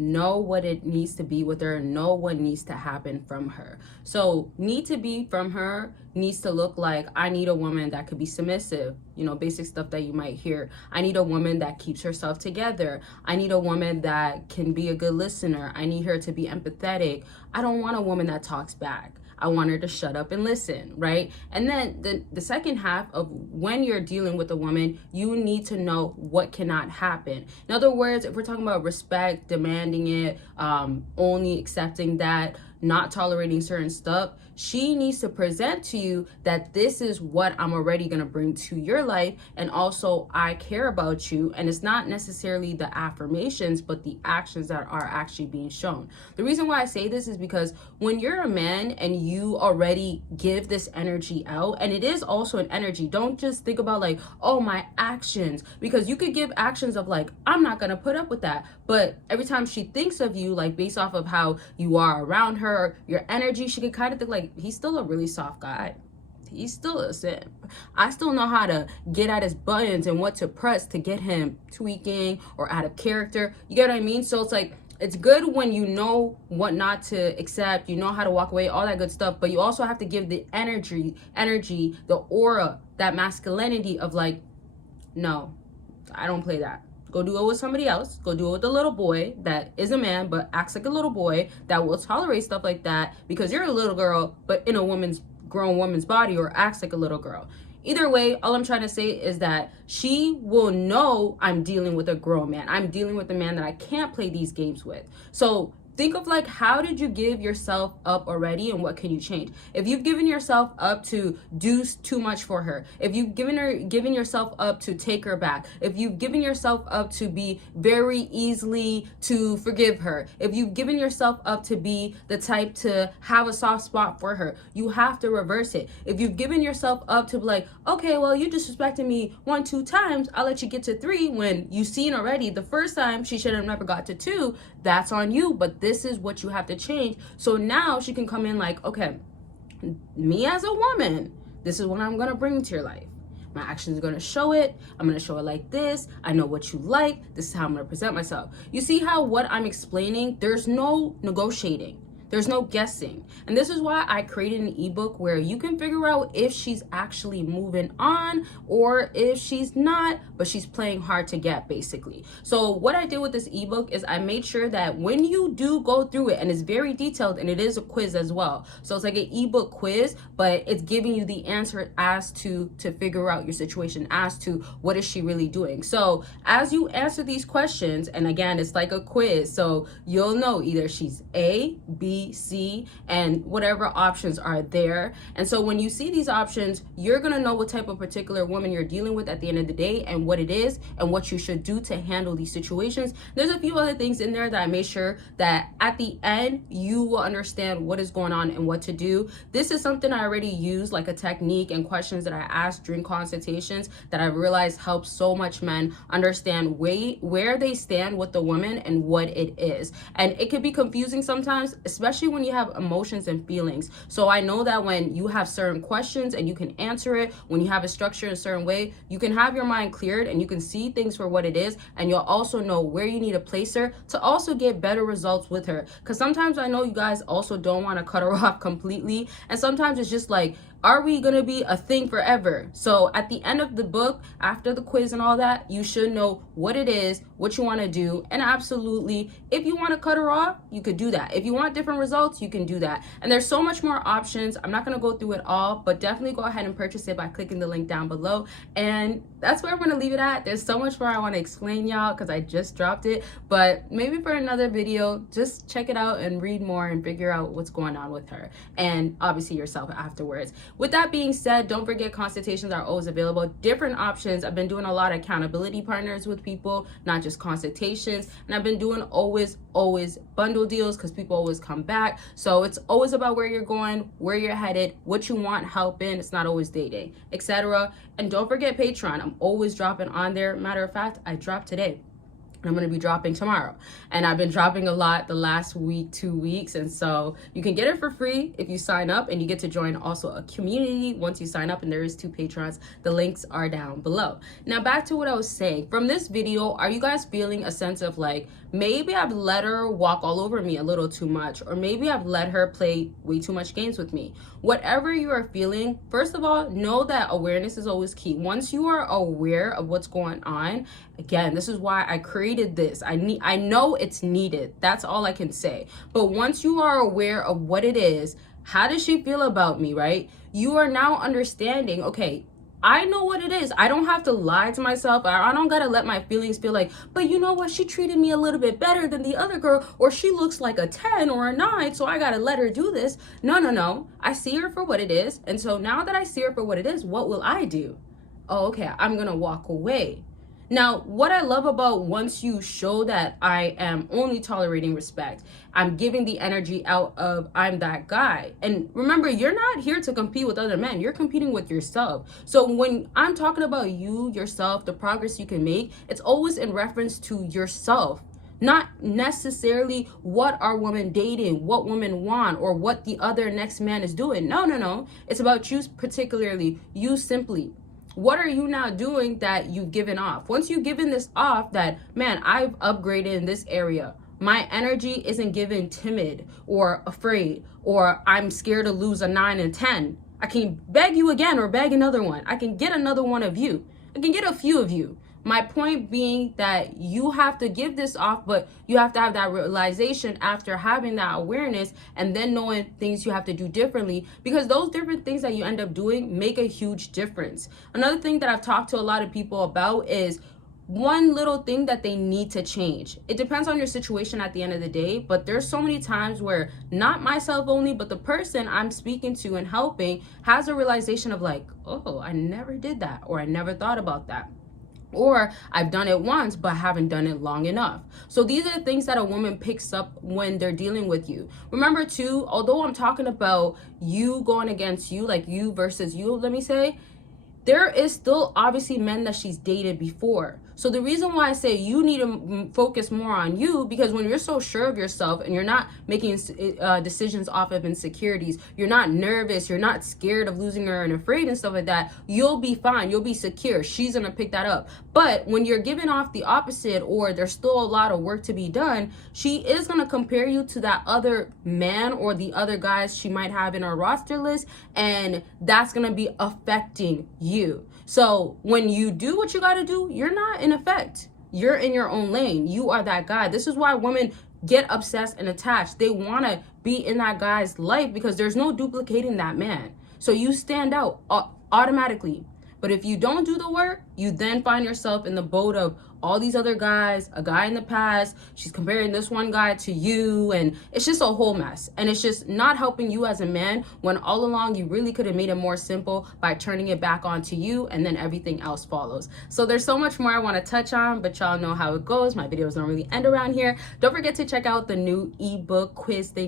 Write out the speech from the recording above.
know what it needs to be with her, know what needs to happen from her. So need to be from her needs to look like, I need a woman that could be submissive, you know, basic stuff that you might hear. I need a woman that keeps herself together. I need a woman that can be a good listener. I need her to be empathetic. I don't want a woman that talks back. I want her to shut up and listen, right? And then the second half of when you're dealing with a woman, you need to know what cannot happen. In other words, if we're talking about respect, demanding it, only accepting that, not tolerating certain stuff, she needs to present to you that this is what I'm already going to bring to your life, and also I care about you. And it's not necessarily the affirmations, but the actions that are actually being shown. The reason why I say this is because when you're a man and you already give this energy out, and it is also an energy, don't just think about like, oh, my actions, because you could give actions of like, I'm not going to put up with that. But every time she thinks of you, like based off of how you are around her, your energy, she could kind of think like, he's still a really soft guy. He's still a simp. I still know how to get at his buttons and what to press to get him tweaking or out of character. You get what I mean? So it's like, it's good when you know what not to accept, you know how to walk away, all that good stuff, but you also have to give the energy, the aura, that masculinity of like, no, I don't play that. Go do it with somebody else. Go do it with a little boy that is a man but acts like a little boy that will tolerate stuff like that because you're a little girl but in a grown woman's body, or acts like a little girl. Either way, all I'm trying to say is that she will know I'm dealing with a grown man. I'm dealing with a man that I can't play these games with. So think of like, how did you give yourself up already and what can you change? If you've given yourself up to do too much for her, if you've given yourself up to take her back, if you've given yourself up to be very easily to forgive her, if you've given yourself up to be the type to have a soft spot for her, you have to reverse it. If you've given yourself up to be like, okay, well, you disrespected me 1-2 times, I'll let you get to 3, when you've seen already the first time she should have never got to 2, that's on you, but this is what you have to change. So now she can come in like, okay, me as a woman, this is what I'm going to bring to your life. My actions are going to show it. I'm going to show it like this. I know what you like. This is how I'm going to present myself. You see how what I'm explaining, there's no negotiating. There's no guessing. And this is why I created an ebook where you can figure out if she's actually moving on or if she's not, but she's playing hard to get, basically. So what I did with this ebook is I made sure that when you do go through it, and it's very detailed and it is a quiz as well. So it's like an ebook quiz, but it's giving you the answer as to figure out your situation, as to what is she really doing. So as you answer these questions, and again, it's like a quiz, so you'll know either she's A, B, C, and whatever options are there. And so when you see these options, you're going to know what type of particular woman you're dealing with at the end of the day, and what it is and what you should do to handle these situations. There's a few other things in there that I made sure that at the end you will understand what is going on and what to do. This is something I already use, like a technique and questions that I ask during consultations that I realized helps so much men understand where they stand with the woman and what it is. And it can be confusing sometimes, especially when you have emotions and feelings. So I know that when you have certain questions and you can answer it, when you have a structure in a certain way, you can have your mind cleared and you can see things for what it is, and you'll also know where you need to place her to also get better results with her. Because sometimes I know you guys also don't want to cut her off completely, and sometimes it's just like, are we going to be a thing forever? So at the end of the book, after the quiz and all that, you should know what it is, what you want to do. And absolutely, if you want to cut her off, you could do that. If you want different results, you can do that. And there's so much more options. I'm not going to go through it all, but definitely go ahead and purchase it by clicking the link down below. And that's where I'm going to leave it at. There's so much more I want to explain, y'all, because I just dropped it. But maybe for another video, just check it out and read more and figure out what's going on with her. And obviously yourself afterwards. With that being said, don't forget consultations are always available. Different options. I've been doing a lot of accountability partners with people, not just consultations. And I've been doing always bundle deals because people always come back. So it's always about where you're going, where you're headed, what you want help in. It's not always dating, etc. And don't forget Patreon. I'm always dropping on there. Matter of fact, I dropped today. I'm going to be dropping tomorrow. And I've been dropping a lot the last week, 2 weeks. And so you can get it for free if you sign up, and you get to join also a community once you sign up. And there is 2 patrons. The links are down below. Now back to what I was saying. From this video, are you guys feeling a sense of like, maybe I've let her walk all over me a little too much, or maybe I've let her play way too much games with me? Whatever you are feeling, first of all, know that awareness is always key. Once you are aware of what's going on, again, this is why I created this. I know it's needed. That's all I can say. But once you are aware of what it is, how does she feel about me, right? You are now understanding, okay, I know what it is. I don't have to lie to myself. I don't got to let my feelings feel like, but you know what? She treated me a little bit better than the other girl, or she looks like a 10 or a 9, so I got to let her do this. No. I see her for what it is. And so now that I see her for what it is, what will I do? Oh, okay, I'm going to walk away. Now, what I love about once you show that I am only tolerating respect, I'm giving the energy out of I'm that guy. And remember, you're not here to compete with other men. You're competing with yourself. So when I'm talking about you, yourself, the progress you can make, it's always in reference to yourself. Not necessarily what are women dating, what women want, or what the other next man is doing. No. It's about you particularly, you simply. What are you now doing that you've given off? Once you've given this off, that, man, I've upgraded in this area. My energy isn't given timid or afraid, or I'm scared to lose a 9 and 10. I can beg you again or beg another one. I can get another one of you. I can get a few of you. My point being that you have to give this off, but you have to have that realization after having that awareness, and then knowing things you have to do differently, because those different things that you end up doing make a huge difference. Another thing that I've talked to a lot of people about is one little thing that they need to change. It depends on your situation at the end of the day, but there's so many times where not myself only, but the person I'm speaking to and helping has a realization of like, oh, I never did that, or I never thought about that. Or I've done it once, but haven't done it long enough. So these are the things that a woman picks up when they're dealing with you. Remember too, although I'm talking about you going against you, like you versus you, let me say, there is still obviously men that she's dated before. So the reason why I say you need to focus more on you, because when you're so sure of yourself and you're not making decisions off of insecurities, you're not nervous, you're not scared of losing her and afraid and stuff like that, you'll be fine, you'll be secure. She's gonna pick that up. But when you're giving off the opposite, or there's still a lot of work to be done, she is gonna compare you to that other man or the other guys she might have in her roster list, and that's gonna be affecting you. So when you do what you got to do, you're not in effect. You're in your own lane. You are that guy. This is why women get obsessed and attached. They want to be in that guy's life because there's no duplicating that man. So you stand out automatically. But if you don't do the work, you then find yourself in the boat of all these other guys, a guy in the past, she's comparing this one guy to you, and it's just a whole mess. And it's just not helping you as a man, when all along you really could have made it more simple by turning it back onto you, and then everything else follows. So there's so much more I want to touch on, but y'all know how it goes. My videos don't really end around here. Don't forget to check out the new ebook quiz thing